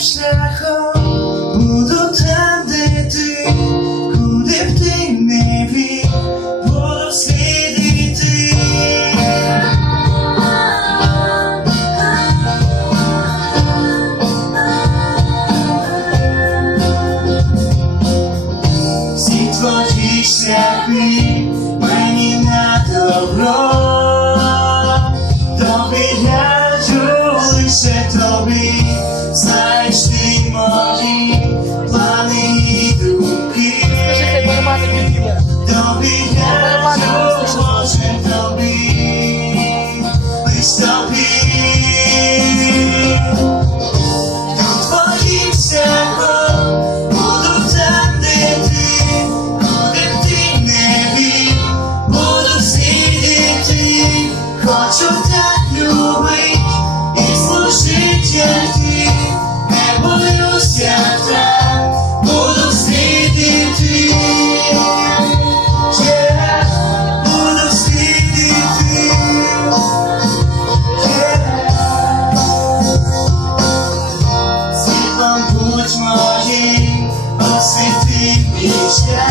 своїм шляхом буду там, де ти, куди мені на добро, довіряю лише тобі. Side.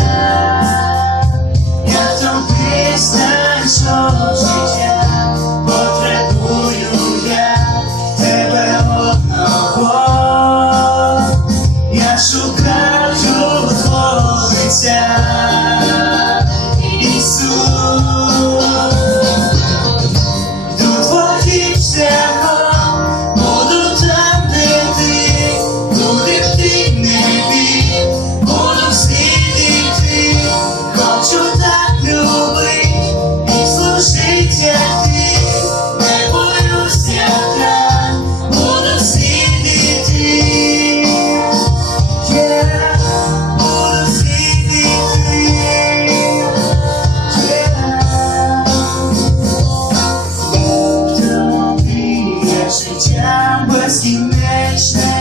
love. Assim, se mexe.